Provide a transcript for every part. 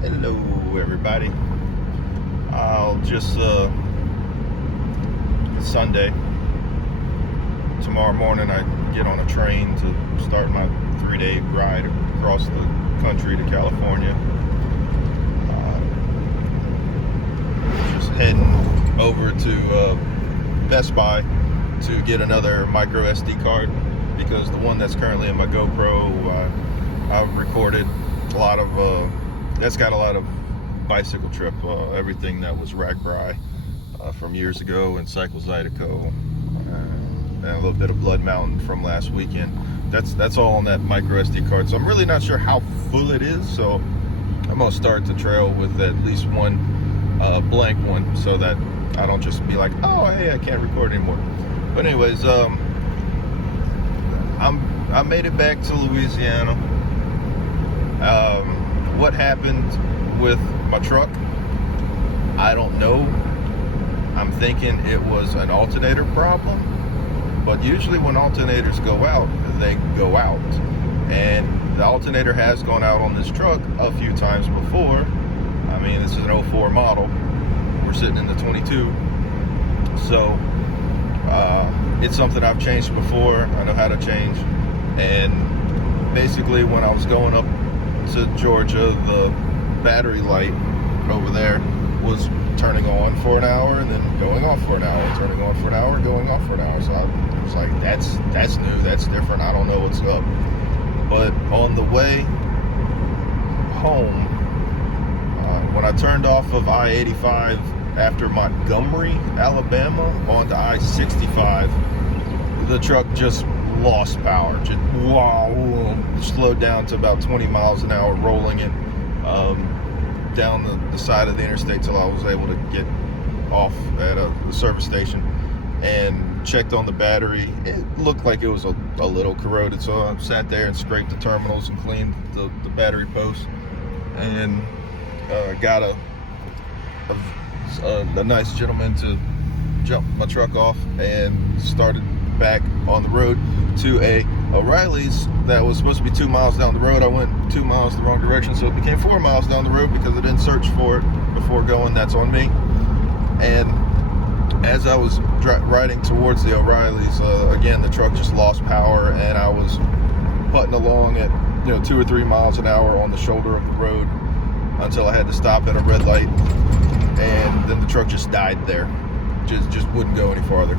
Hello everybody. I'll just it's Sunday. Tomorrow morning I get on a train to start my 3-day ride across the country to California. Just heading over to Best Buy to get another micro SD card, because the one that's currently in my GoPro, I've recorded a lot of that's got a lot of bicycle trip, everything that was RAGBRAI from years ago, and Cycle Zydeco, and a little bit of Blood Mountain from last weekend. That's all on that micro SD card. So I'm really not sure how full it is, so I'm gonna start the trail with at least one blank one, so that I don't just be like, oh hey, I can't record anymore. But anyways, I made it back to Louisiana. What happened with my truck, I don't know. I'm thinking it was an alternator problem, but usually when alternators go out, they go out, and the alternator has gone out on this truck a few times before. I mean, this is an 04 model, we're sitting in the 22, so it's something I've changed before. I know how to change. And basically when I was going up to Georgia, the battery light over there was turning on for an hour and then going off for an hour, turning on for an hour, going off for an hour. So I was like, that's new, that's different, I don't know what's up. But on the way home, when I turned off of I-85 after Montgomery, Alabama, onto I-65, the truck just lost power. Just slowed down to about 20 miles an hour, rolling it down the side of the interstate till I was able to get off at a service station and checked on the battery. It looked like it was a little corroded, so I sat there and scraped the terminals and cleaned the battery posts, and got a nice gentleman to jump my truck off and started back on the road to a O'Reilly's that was supposed to be 2 miles down the road. I went 2 miles the wrong direction, so it became 4 miles down the road because I didn't search for it before going. That's on me. And as I was riding towards the O'Reilly's, again, the truck just lost power, and I was putting along at 2 or 3 miles an hour on the shoulder of the road until I had to stop at a red light, and then the truck just died there. Just wouldn't go any farther.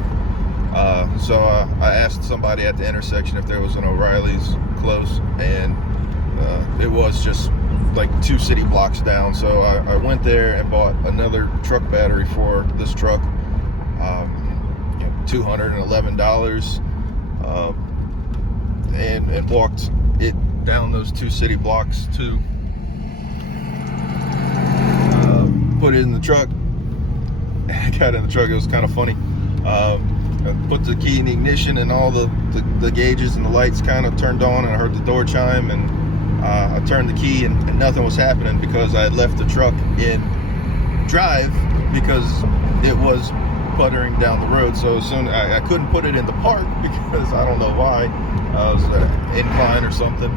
So I asked somebody at the intersection if there was an O'Reilly's close, and it was just like 2 city blocks down. So I went there and bought another truck battery for this truck, $211, and walked it down those 2 city blocks to put it in the truck. I got in the truck, it was kind of funny. I put the key in the ignition, and all the gauges and the lights kind of turned on, and I heard the door chime, and I turned the key, and nothing was happening because I had left the truck in drive because it was puttering down the road. So soon I couldn't put it in the park because I don't know why. It was an incline or something,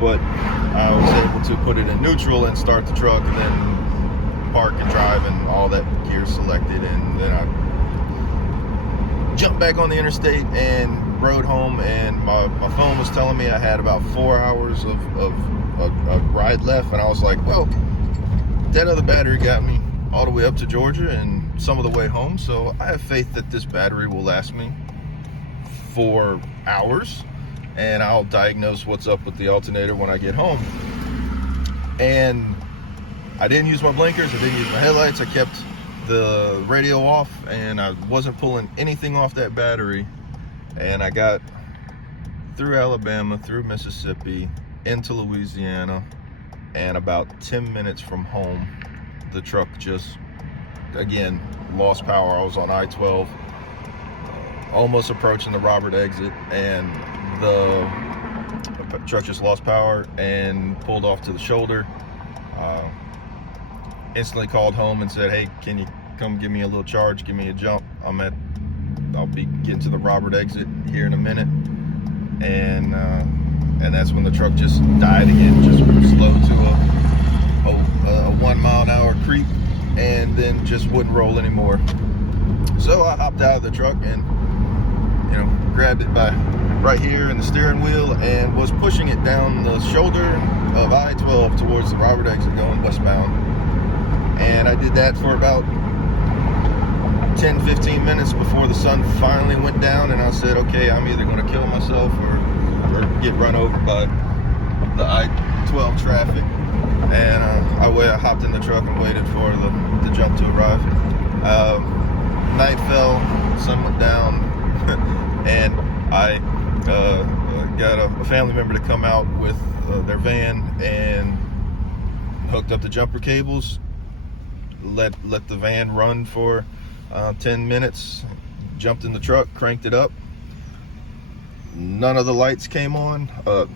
but I was able to put it in neutral and start the truck, and then park and drive and all that gear selected, and then I jumped back on the interstate and rode home, and my phone was telling me I had about 4 hours of ride left, and I was like, well, that other battery got me all the way up to Georgia and some of the way home, so I have faith that this battery will last me 4 hours, and I'll diagnose what's up with the alternator when I get home. And I didn't use my blinkers, I didn't use my headlights, I kept the radio off, and I wasn't pulling anything off that battery, and I got through Alabama, through Mississippi, into Louisiana, and about 10 minutes from home, the truck just, again, lost power. I was on I-12, almost approaching the Robert exit, and the truck just lost power and pulled off to the shoulder. Instantly called home and said, hey, can you come give me a little charge, give me a jump? I'll be getting to the Robert exit here in a minute. And that's when the truck just died again, just slowed to just wouldn't roll anymore. So I hopped out of the truck and, you know, grabbed it by right here in the steering wheel and was pushing it down the shoulder of I-12 towards the Robert exit going westbound. And I did that for about 10-15 minutes before the sun finally went down, and I said, okay, I'm either going to kill myself or get run over by the I-12 traffic. And I hopped in the truck and waited for the jump to arrive. Night fell, sun went down, and I got a family member to come out with their van and hooked up the jumper cables, let the van run for 10 minutes, jumped in the truck, cranked it up. None of the lights came on,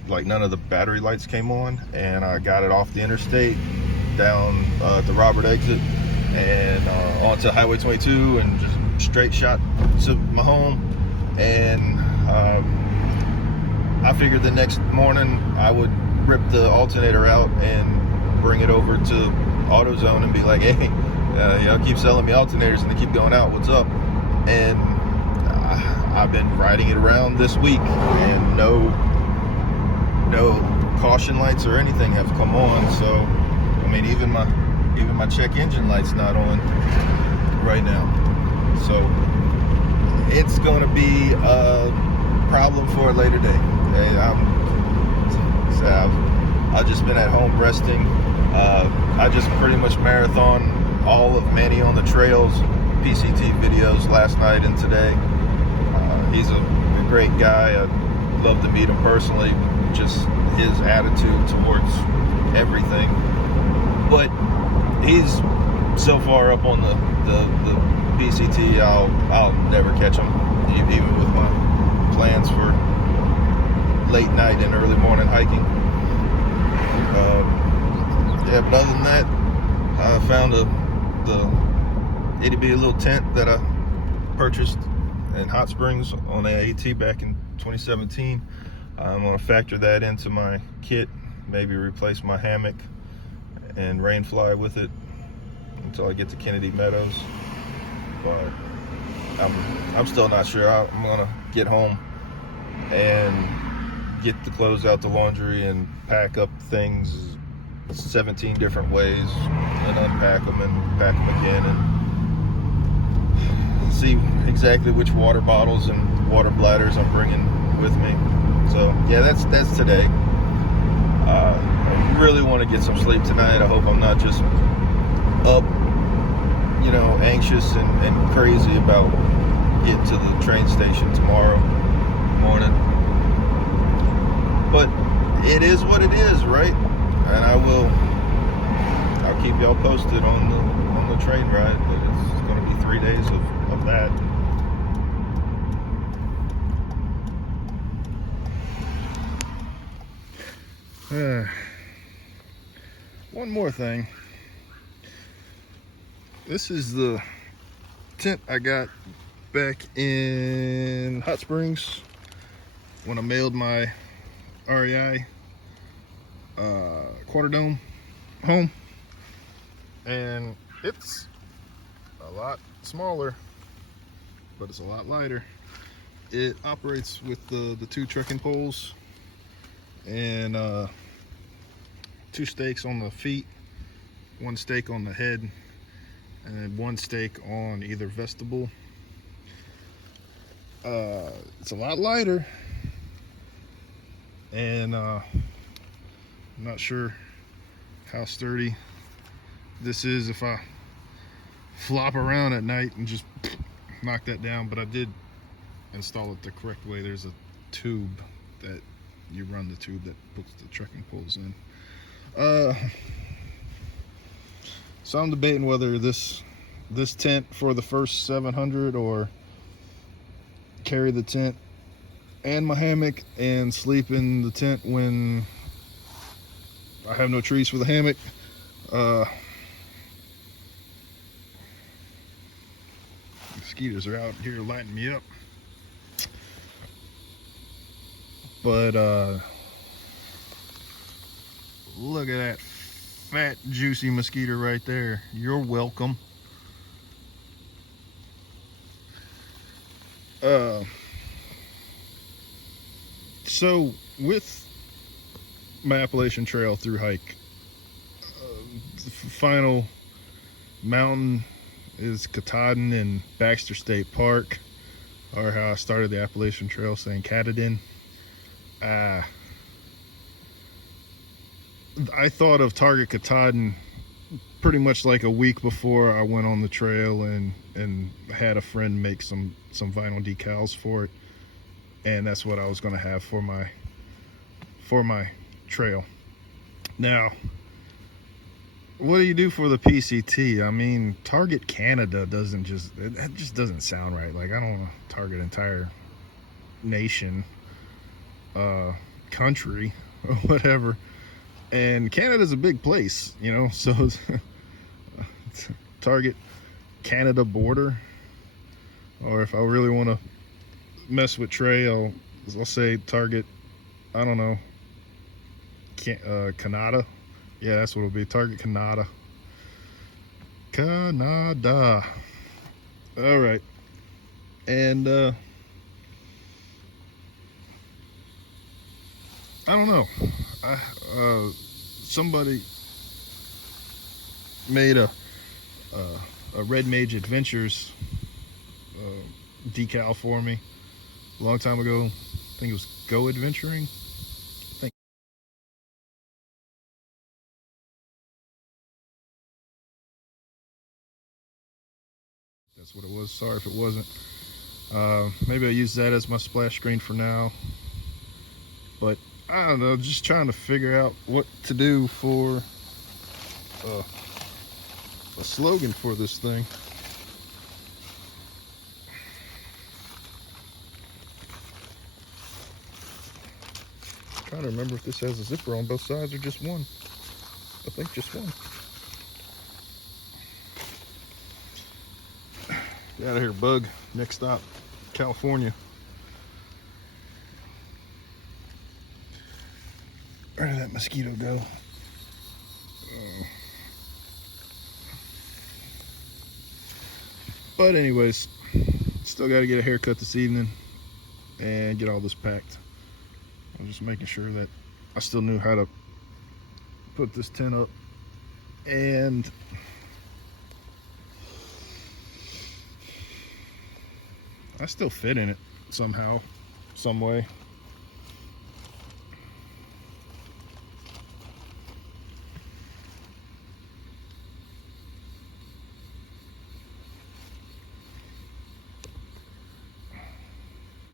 like none of the battery lights came on, and I got it off the interstate down the Robert exit and onto Highway 22 and just straight shot to my home. And I figured the next morning I would rip the alternator out and bring it over to AutoZone and be like, hey, y'all keep selling me alternators and they keep going out, what's up? And I've been riding it around this week and no caution lights or anything have come on. So I mean, even my check engine light's not on right now. So it's going to be a problem for a later day. I've just been at home resting. I just pretty much marathon all of Manny on the Trails PCT videos last night and today. He's a great guy. I'd love to meet him personally. Just his attitude towards everything. But he's so far up on the PCT, I'll never catch him, even with my plans for late night and early morning hiking. Yeah, but other than that, I found the itty bitty little tent that I purchased in Hot Springs on AAT back in 2017. I'm going to factor that into my kit, maybe replace my hammock and rain fly with it until I get to Kennedy Meadows. But I'm still not sure. I'm going to get home and get the clothes out the laundry and pack up things 17 different ways and unpack them and pack them again and see exactly which water bottles and water bladders I'm bringing with me. So yeah, that's today. I really want to get some sleep tonight. I hope I'm not just up, you know, anxious and crazy about getting to the train station tomorrow morning. But it is what it is, right? And I'll keep y'all posted on the train ride. It's going to be 3 days of that. One more thing. This is the tent I got back in Hot Springs when I mailed my REI quarter dome home, and it's a lot smaller, but it's a lot lighter. It operates with the 2 trekking poles and 2 stakes on the feet, 1 stake on the head, and then 1 stake on either vestibule. It's a lot lighter, and I'm not sure how sturdy this is if I flop around at night and just knock that down, but I did install it the correct way. There's a tube that you run the tube that puts the trekking poles in. So I'm debating whether this tent for the first 700 or carry the tent and my hammock and sleep in the tent when I have no trees for the hammock. Mosquitoes are out here lighting me up. But look at that fat juicy mosquito right there. You're welcome. Uh, so with my Appalachian Trail through hike, the final mountain is Katahdin in Baxter State Park, or how I started the Appalachian Trail saying Katahdin. I thought of Target Katahdin pretty much like a week before I went on the trail, and had a friend make some vinyl decals for it, and that's what I was going to have for my trail. Now, what do you do for the PCT? I mean, Target Canada doesn't just, it just doesn't sound right. Like, I don't want to target entire nation, country, or whatever. And Canada's a big place, you know, so Target Canada border. Or if I really want to mess with Trey, I'll say Target, I don't know, Canada. Yeah, that's what it'll be. Target Canada. Canada. All right. And I don't know. Somebody made a Red Mage Adventures decal for me a long time ago. I think it was Go Adventuring. I think that's what it was. Sorry if it wasn't. Maybe I'll use that as my splash screen for now. But I don't know, just trying to figure out what to do for a slogan for this thing. I'm trying to remember if this has a zipper on both sides or just one. I think just one. Get out of here, bug. Next stop, California. Where did that mosquito go? But anyways, still got to get a haircut this evening and get all this packed. I'm just making sure that I still knew how to put this tent up, and I still fit in it somehow, some way.